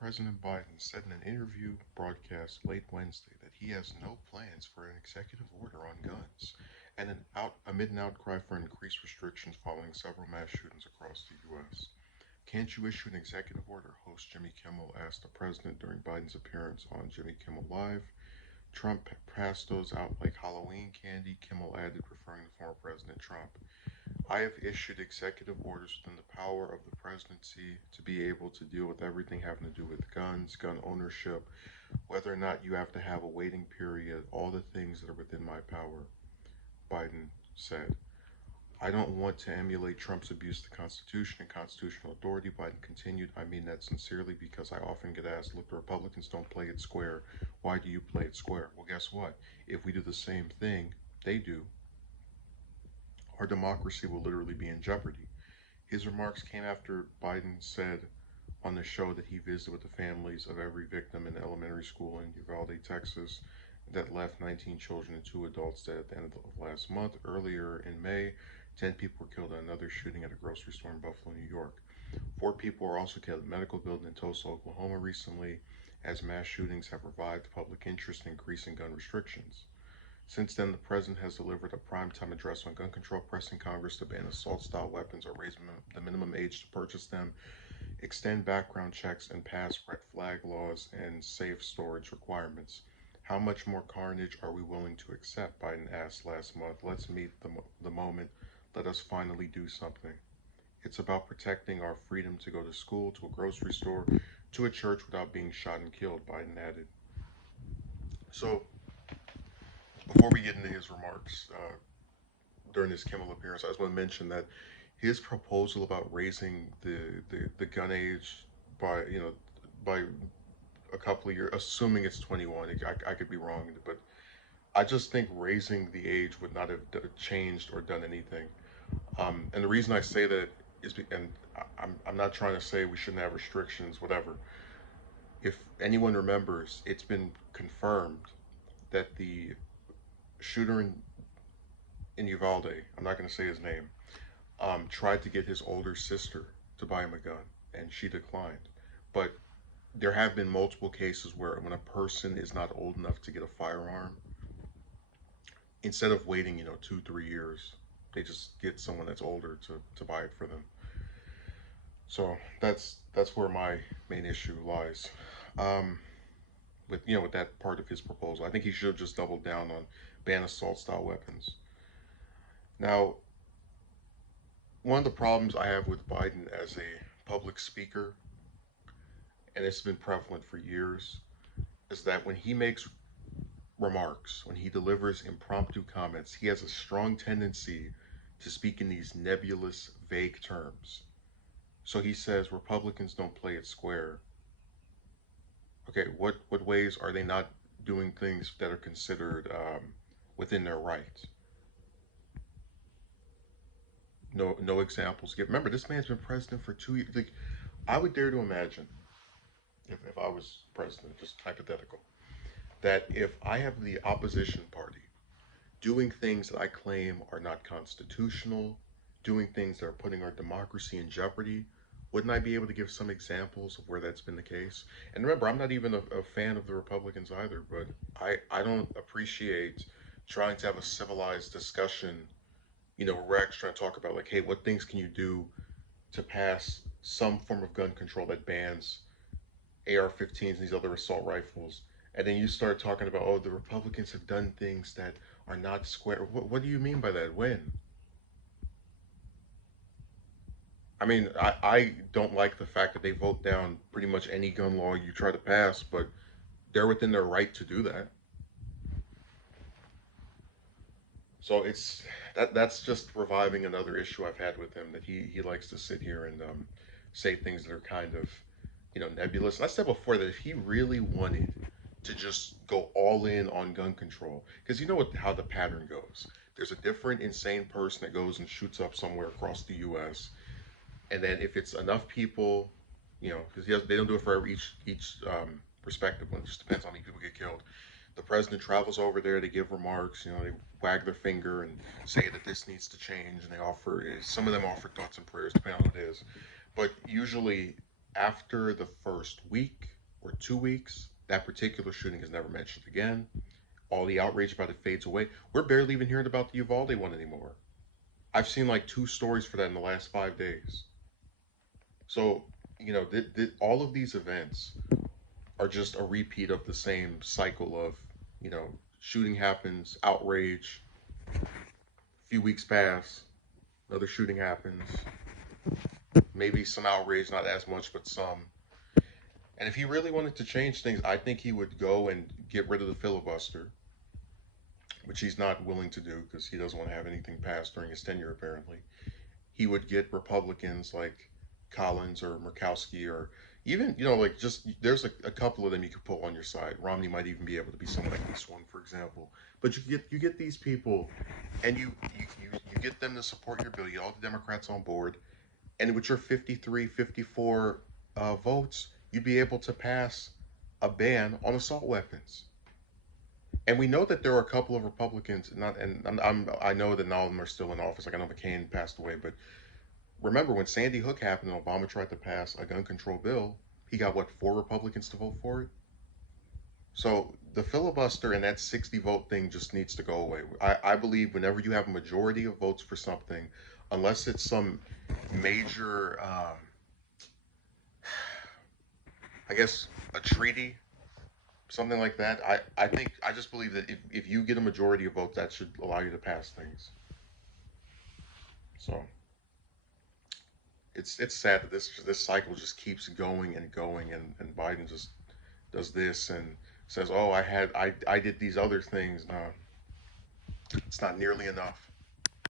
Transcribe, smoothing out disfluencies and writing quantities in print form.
President Biden said in an interview broadcast late Wednesday that he has no plans for an executive order on guns, and amid an outcry for increased restrictions following several mass shootings across the U.S. Can't you issue an executive order? Host Jimmy Kimmel asked the president during Biden's appearance on Jimmy Kimmel Live. Trump passed those out like Halloween candy, Kimmel added, referring to former President Trump. I have issued executive orders within the power of the presidency to be able to deal with everything having to do with guns, gun ownership, whether or not you have to have a waiting period, all the things that are within my power, Biden said. I don't want to emulate Trump's abuse of the Constitution and constitutional authority, Biden continued. I mean that sincerely because I often get asked, look, the Republicans don't play it square. Why do you play it square? Well, guess what? If we do the same thing they do, our democracy will literally be in jeopardy. His remarks came after Biden said on the show that he visited with the families of every victim in the elementary school in Uvalde, Texas, that left 19 children and 2 adults dead at the end of last month. Earlier in May, 10 people were killed in another shooting at a grocery store in Buffalo, New York. 4 people were also killed at a medical building in Tulsa, Oklahoma recently, as mass shootings have revived public interest in increasing gun restrictions. Since then, the president has delivered a primetime address on gun control, pressing Congress to ban assault style weapons or raise the minimum age to purchase them, extend background checks, and pass red flag laws and safe storage requirements. How much more carnage are we willing to accept? Biden asked last month. Let's meet the moment. Let us finally do something. It's about protecting our freedom to go to school, to a grocery store, to a church without being shot and killed, Biden added. So, before we get into his remarks during his Kimmel appearance, I just want to mention that his proposal about raising the gun age by by a couple of years, assuming it's 21, I could be wrong, but I just think raising the age would not have changed or done anything. And the reason I say that is, and I'm not trying to say we shouldn't have restrictions, whatever. If anyone remembers, it's been confirmed that the shooter in Uvalde, I'm not going to say his name, tried to get his older sister to buy him a gun, and she declined. But there have been multiple cases where when a person is not old enough to get a firearm, instead of waiting, 2, 3 years, they just get someone that's older to buy it for them. So that's where my main issue lies. Um, with that part of his proposal, I think he should have just doubled down on ban assault style weapons. Now, one of the problems I have with Biden as a public speaker, and it's been prevalent for years, is that when he makes remarks, when he delivers impromptu comments, he has a strong tendency to speak in these nebulous, vague terms. So he says Republicans don't play it square. Okay, what ways are they not doing things that are considered within their rights? No examples. Remember, this man's been president for 2 years. Like, I would dare to imagine, if I was president, just hypothetical, that if I have the opposition party doing things that I claim are not constitutional, doing things that are putting our democracy in jeopardy, wouldn't I be able to give some examples of where that's been the case? And remember, I'm not even a fan of the Republicans either, but I don't appreciate trying to have a civilized discussion, where we're actually trying to talk about, like, hey, what things can you do to pass some form of gun control that bans AR-15s and these other assault rifles, and then you start talking about, oh, the Republicans have done things that are not square. What do you mean by that? When? I mean, I don't like the fact that they vote down pretty much any gun law you try to pass, but they're within their right to do that. So that's just reviving another issue I've had with him, that he likes to sit here and say things that are kind of nebulous. And I said before that if he really wanted to just go all in on gun control, because you know how the pattern goes. There's a different insane person that goes and shoots up somewhere across the U.S. And then if it's enough people, because they don't do it for each respective one. It just depends on how many people get killed. The president travels over there. They give remarks. They wag their finger and say that this needs to change, and they offer. Some of them offer thoughts and prayers, depending on what it is. But usually, After the first week or 2 weeks, that particular shooting is never mentioned again. All the outrage about it fades away. We're barely even hearing about the Uvalde one anymore. I've seen like two stories for that in the last 5 days. So, all of these events are just a repeat of the same cycle of, shooting happens, outrage, a few weeks pass, another shooting happens, maybe some outrage, not as much, but some. And if he really wanted to change things, I think he would go and get rid of the filibuster, which he's not willing to do because he doesn't want to have anything passed during his tenure, apparently. He would get Republicans like Collins or Murkowski, or even, like, just there's a couple of them you could put on your side. Romney might even be able to be someone like this one, for example. But you get these people, and you get them to support your bill. You get all the Democrats on board, and with your 53, 54 votes, you'd be able to pass a ban on assault weapons. And we know that there are a couple of Republicans, not, and I know that none of them are still in office. Like, I know McCain passed away, but remember when Sandy Hook happened and Obama tried to pass a gun control bill, he got what, four Republicans to vote for it? So the filibuster and that 60 vote thing just needs to go away. I believe whenever you have a majority of votes for something, unless it's some major, I guess, a treaty, something like that, I just believe that if you get a majority of votes, that should allow you to pass things. So it's sad that this cycle just keeps going and going, and Biden just does this and says, "Oh, I did these other things." No, it's not nearly enough.